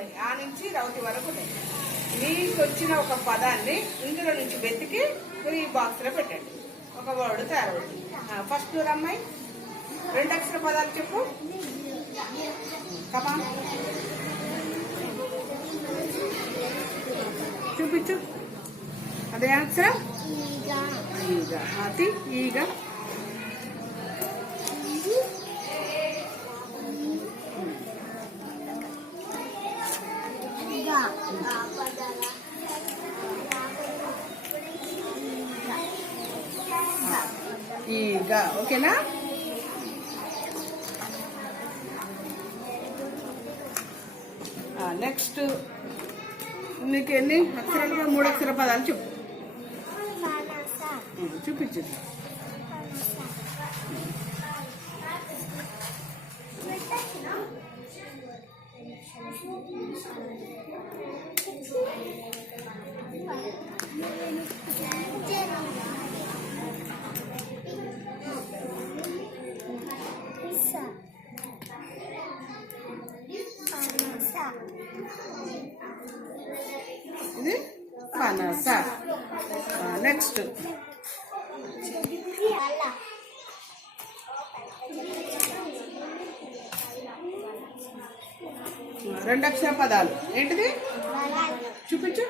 ఉన్నాయి, ఆ నుంచి రౌతి వరకు ఉన్నాయి. మీకు వచ్చిన ఒక పదాన్ని ఇందులో నుంచి వెతికి మీరు ఈ బాక్స్లో పెట్టండి. ఒక వర్డ్ తయారవుతుంది. ఫస్ట్ రమ్మాయి 2 అక్షర పదాలు చెప్పు. కమా చూపించు. అదే అక్షరం ఈగ. అది ఈగ. ఈగ. ఓకేనా? నెక్స్ట్ నీకు ఎన్ని అక్షరాలుగా 3 అక్షర పదాలు చెప్పు. చూపించు. ఇది పనస. నెక్స్ట్ 2 అక్షర పదాలు ఏంటిది చూపించు.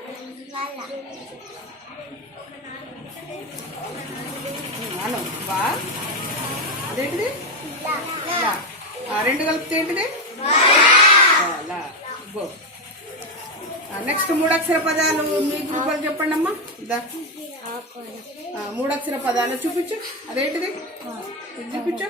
అను బా. అదేంటిది 2 కలిపితే ఏంటిది గో. నెక్స్ట్ 3 అక్షర పదాలు మీ గ్రూపులు చెప్పండి అమ్మా. 3 అక్షర పదాలు చూపించు. అదేంటిది చూపించు.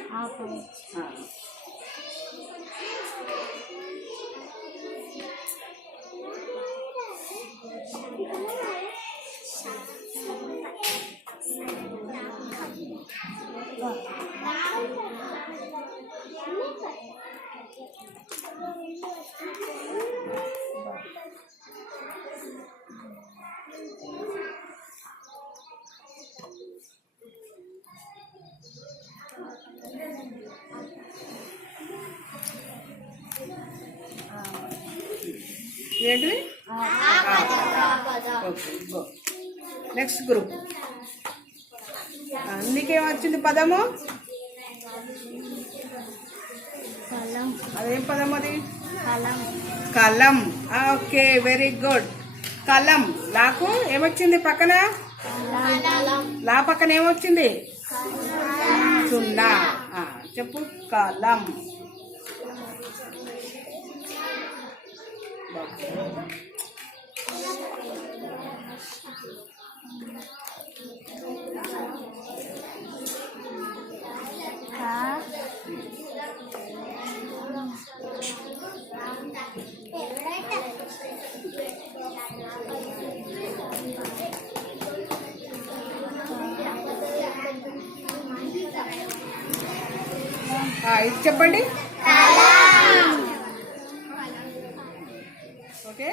ఏంటిది? ఓకే. నెక్స్ట్ గ్రూప్ నీకేం వచ్చింది పదము? అదేం పదం అది? కలం. Okay, very good. కలం. లాకు ఏమొచ్చింది పక్కన? లా పక్కన ఏమొచ్చింది? సున్నా. చెప్పు. కలం. ఇది చెప్పండి. ఓకే.